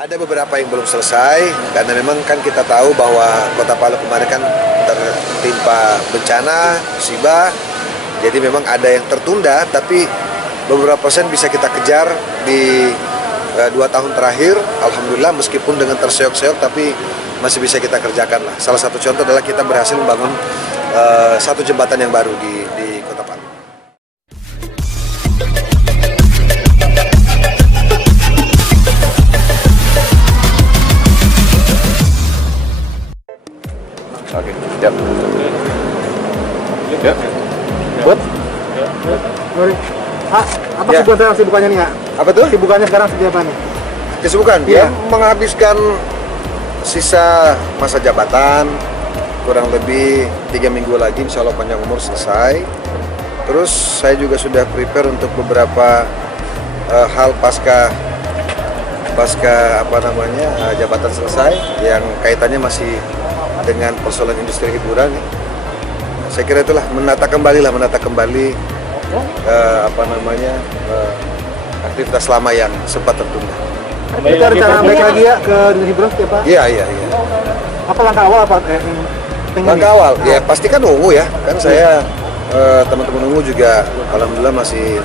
Ada beberapa yang belum selesai karena memang kan kita tahu bahwa Kota Palu kemarin kan tertimpa bencana, musibah. Jadi memang ada yang tertunda, tapi beberapa persen bisa kita kejar di 2 tahun terakhir. Alhamdulillah meskipun dengan terseok-seok tapi masih bisa kita kerjakan lah. Salah satu contoh adalah kita berhasil membangun satu jembatan yang baru di Kota Palu. Oke, siap. Ya. Buat? Sorry. Apa kesibukannya nih, Kak? Apa tuh? Kesibukannya sekarang seperti apa nih? Kesibukan? Iya. Ya, menghabiskan sisa masa jabatan, kurang lebih 3 minggu lagi insya Allah panjang umur selesai. Terus saya juga sudah prepare untuk beberapa hal pasca jabatan selesai yang kaitannya masih dengan persoalan industri hiburan. Saya kira itulah menata kembali aktivitas lama yang sempat tertunda. Kita rencana balik lagi ya ke dunia hiburan seperti apa? Iya. Apa langkah awal apa? Langkah awal, ya pasti kan ungu ya. Kan saya teman-teman ungu juga alhamdulillah masih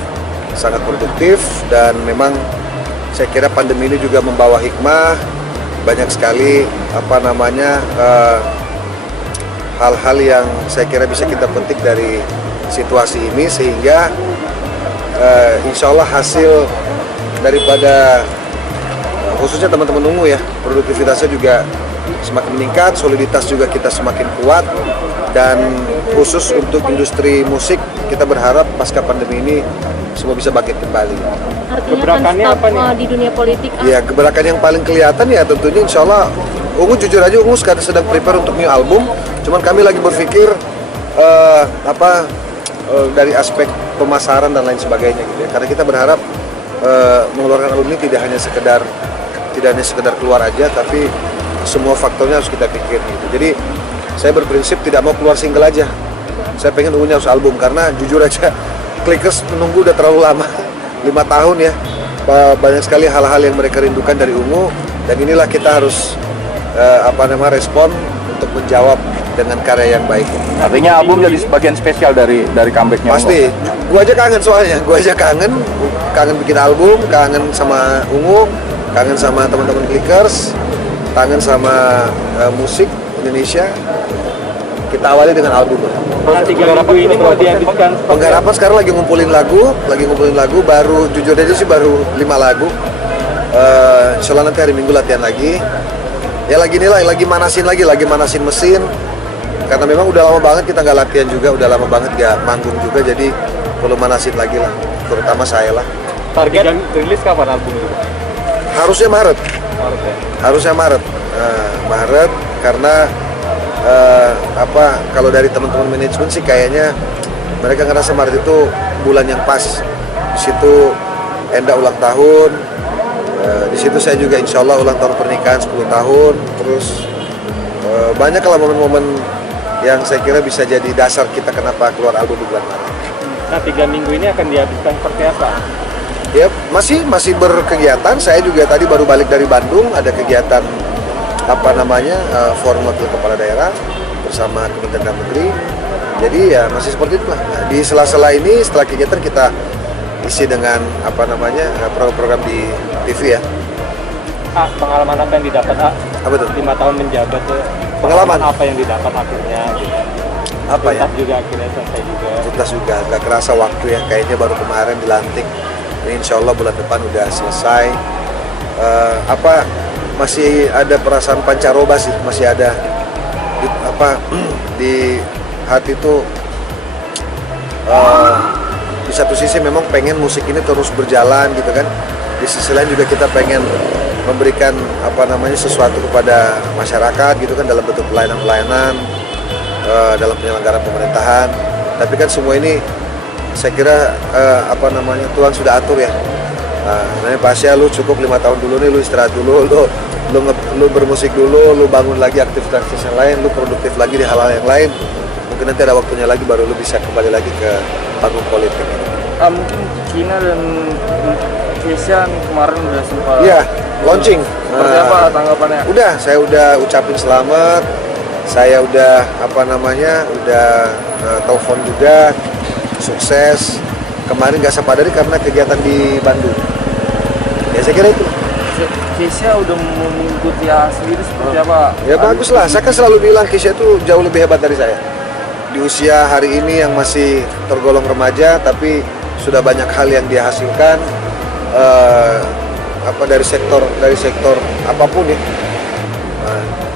sangat produktif dan memang saya kira pandemi ini juga membawa hikmah. Banyak sekali hal-hal yang saya kira bisa kita petik dari situasi ini sehingga insya Allah hasil daripada khususnya teman-teman ungu ya, produktivitasnya juga semakin meningkat, soliditas juga kita semakin kuat, dan khusus untuk industri musik kita berharap pasca pandemi ini semua bisa bangkit kembali. Artinya kan stop di dunia politik. Ya, gebrakan yang paling kelihatan ya tentunya insya Allah ungu, jujur aja ungu sekarang sedang prepare untuk new album, cuman kami lagi berpikir dari aspek pemasaran dan lain sebagainya gitu ya. Karena kita berharap mengeluarkan album ini tidak hanya sekedar keluar aja, tapi semua faktornya harus kita pikir gitu. Jadi saya berprinsip tidak mau keluar single aja. Saya pengen ungunya harus album karena jujur aja Clickers menunggu udah terlalu lama 5 tahun ya. Banyak sekali hal-hal yang mereka rindukan dari ungu, dan inilah kita harus respon untuk menjawab dengan karya yang baik. Artinya album jadi bagian spesial dari comeback-nya. Pasti. Gua aja kangen soalnya. Kangen bikin album, kangen sama ungu, kangen sama teman-teman Clickers, kangen sama musik Indonesia. Kita awali dengan album. Penggarapan ini mau dihabiskan. Penggarapan sekarang lagi ngumpulin lagu, baru jujur aja sih baru 5 lagu. Insya Allah nanti hari Minggu latihan lagi. Ya lagi manasin mesin. Karena memang udah lama banget kita nggak latihan juga, udah lama banget nggak manggung juga, jadi perlu manasin lagi lah, terutama saya lah. Target rilis kapan album itu? Harusnya Maret. Maret karena kalau dari teman-teman manajemen sih kayaknya mereka ngerasa Maret itu bulan yang pas. Di situ Enda ulang tahun, di situ saya juga insya Allah ulang tahun pernikahan 10 tahun, terus banyak lah momen-momen yang saya kira bisa jadi dasar kita kenapa keluar album di bulan Maret. Nah, 3 minggu ini akan dihabiskan seperti apa? Ya masih berkegiatan. Saya juga tadi baru balik dari Bandung, ada kegiatan forum wakil kepala daerah bersama Kementerian Dalam Negeri. Jadi ya masih seperti itu lah. Nah, di sela-sela ini setelah kegiatan kita isi dengan program-program di TV ya. Pengalaman apa yang didapat? Apa tuh? 5 tahun menjabat tuh. Pengalaman apa yang didapat akhirnya? Gitu. Apa ya? Juga akhirnya selesai juga. Tuntas juga, nggak kerasa waktu ya. Kayaknya baru kemarin dilantik. Ini insya Allah bulan depan udah selesai. Masih ada perasaan pancaroba sih, masih ada di hati tuh. Di satu sisi memang pengen musik ini terus berjalan gitu kan. Di sisi lain juga kita pengen memberikan sesuatu kepada masyarakat gitu kan, dalam bentuk pelayanan dalam penyelenggaraan pemerintahan. Tapi kan semua ini saya kira Tuhan sudah atur ya. Namanya Pasya, lu cukup 5 tahun dulu nih, lu istirahat dulu, lu bermusik dulu, lu bangun lagi aktivitas yang lain, lu produktif lagi di hal-hal yang lain. Mungkin nanti ada waktunya lagi baru lu bisa kembali lagi ke panggung politik. Mungkin Cina dan Indonesia kemarin udah sempat launching. Seperti apa tanggapannya? Udah, saya udah ucapin selamat. Saya udah udah telepon juga, sukses. Kemarin nggak sepadari karena kegiatan di Bandung. Ya saya kira itu. Keisha udah mengikuti sendiri seperti apa? Ya bagus lah, saya kan selalu bilang Keisha itu jauh lebih hebat dari saya. Di usia hari ini yang masih tergolong remaja, tapi sudah banyak hal yang dia hasilkan. Dari sektor apapun ya.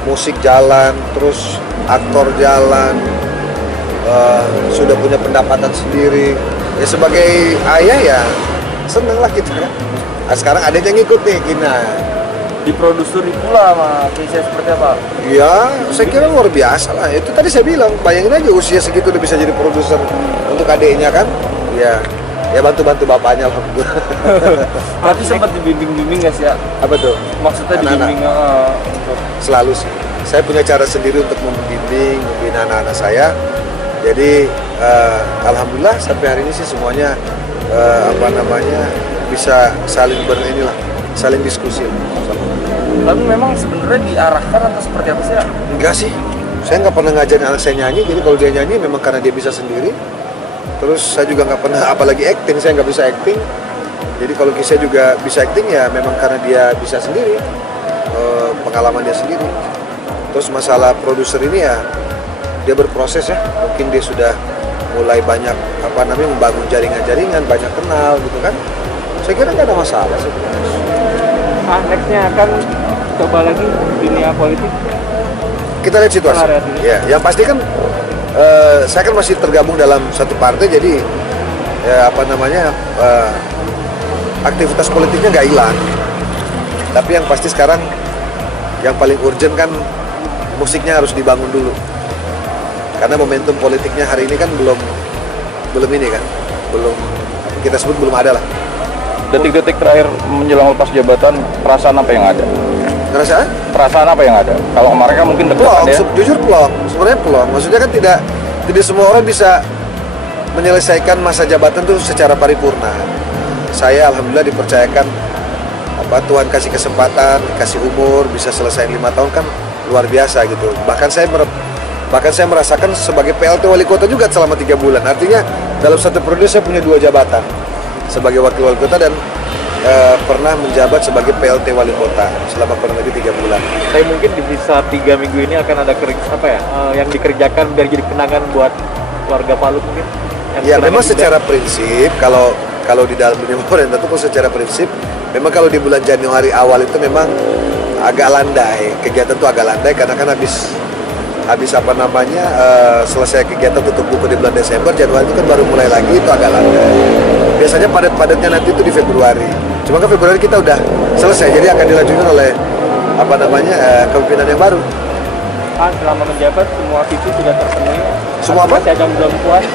Musik jalan, terus aktor jalan, sudah punya pendapatan sendiri. Ya sebagai ayah ya seneng lah kita kan. Nah, sekarang ada yang ngikut nih, Gina. Diproduseri pula sama Keisha seperti apa? Ya, saya kira luar biasa lah. Itu tadi saya bilang, bayangin aja usia segitu udah bisa jadi produser untuk adiknya kan. Ya bantu-bantu bapaknya alhamdulillah. Berarti sempat dibimbing-bimbing nggak sih ya? Apa tuh? Maksudnya Anak-anak. dibimbing Selalu sih. Saya punya cara sendiri untuk membimbing, membina anak-anak saya. Jadi alhamdulillah sampai hari ini sih semuanya bisa saling saling diskusi. Tapi memang sebenarnya diarahkan atau seperti apa sih ya? Enggak sih, saya nggak pernah ngajarin anak saya nyanyi. Jadi kalau dia nyanyi memang karena dia bisa sendiri. Terus saya juga nggak pernah, apalagi acting, saya nggak bisa acting. Jadi kalau Keisha juga bisa acting ya memang karena dia bisa sendiri, pengalaman dia sendiri. Terus masalah produser ini ya dia berproses ya. Mungkin dia sudah mulai banyak membangun jaringan-jaringan, banyak kenal gitu kan. Saya kira nggak ada masalah sih. Nextnya akan coba lagi dunia politik. Kita lihat situasi. Ya, yang pasti kan saya kan masih tergabung dalam satu partai, jadi aktivitas politiknya nggak hilang. Tapi yang pasti sekarang yang paling urgent kan musiknya harus dibangun dulu. Karena momentum politiknya hari ini kan belum kita sebut belum ada lah. Detik-detik terakhir menjelang lepas jabatan, perasaan apa yang ada? Ngerasa? Perasaan apa yang ada? Kalau mereka mungkin Plong, deg-degan ya. jujur plong, sebenarnya plong. Maksudnya kan tidak semua orang bisa menyelesaikan masa jabatan itu secara paripurna. Saya alhamdulillah dipercayakan Tuhan kasih kesempatan, kasih umur, bisa selesai 5 tahun kan luar biasa gitu. Bahkan saya merasakan sebagai PLT wali kota juga selama 3 bulan. Artinya dalam satu periode saya punya 2 jabatan sebagai wakil wali kota dan pernah menjabat sebagai PLT wali kota selama kurang lebih 3 bulan. Saya mungkin di sisa 3 minggu ini akan ada yang dikerjakan biar jadi kenangan buat warga Palu mungkin. Ya memang secara prinsip kalau di dalam dunia pemerintah itu secara prinsip memang kalau di bulan Januari awal itu memang agak landai, kegiatan itu agak landai karena kan habis selesai kegiatan tutup buku di bulan Desember, Januari itu kan baru mulai lagi, itu agak landai. Biasanya padat-padatnya nanti itu di Februari. Cuma kan Februari kita udah selesai, jadi akan dilanjutkan oleh kepemimpinan yang baru. Selama menjabat semua visi sudah terpenuhi. Semua apa? Masih ada yang belum puas.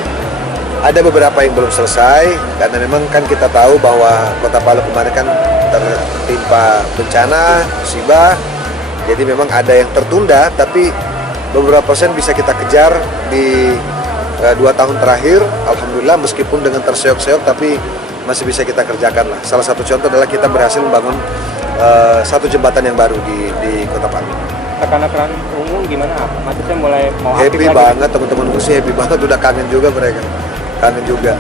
Ada beberapa yang belum selesai karena memang kan kita tahu bahwa Kota Palu kemarin kan tertimpa bencana, musibah. Jadi memang ada yang tertunda, tapi beberapa persen bisa kita kejar di 2 tahun terakhir. Alhamdulillah meskipun dengan terseok-seok tapi masih bisa kita kerjakan lah. Salah satu contoh adalah kita berhasil membangun satu jembatan yang baru di Kota Palu. Rekan-rekan umum gimana? Maksudnya mulai mau aktif Happy lagi? banget, teman-teman musik happy banget, udah kangen juga mereka. Kangen juga.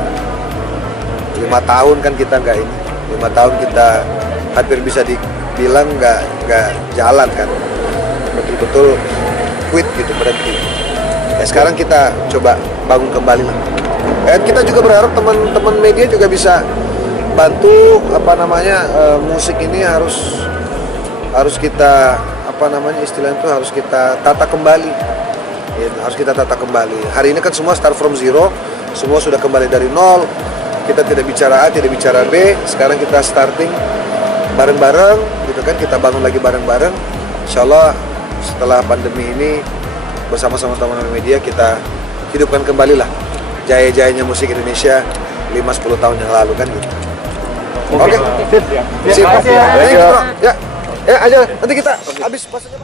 5 tahun kan kita nggak ini. 5 tahun kita hampir bisa dibilang nggak jalan kan. Betul-betul quit gitu, berhenti. Ya sekarang kita coba bangun kembali lah. Dan kita juga berharap teman-teman media juga bisa bantu musik ini harus kita istilahnya itu harus kita tata kembali. Ya, harus kita tata kembali. Hari ini kan semua start from zero, semua sudah kembali dari nol. Kita tidak bicara A, tidak bicara B. Sekarang kita starting bareng-bareng, gitu kan? Kita bangun lagi bareng-bareng. Insya Allah setelah pandemi ini bersama-sama teman-teman media kita hidupkan kembali lah jaya-jayanya musik Indonesia 5-10 tahun yang lalu kan gitu. Oke. Sip. Terima kasih ya. Thank you, bro. Ya aja nanti kita habis pasnya.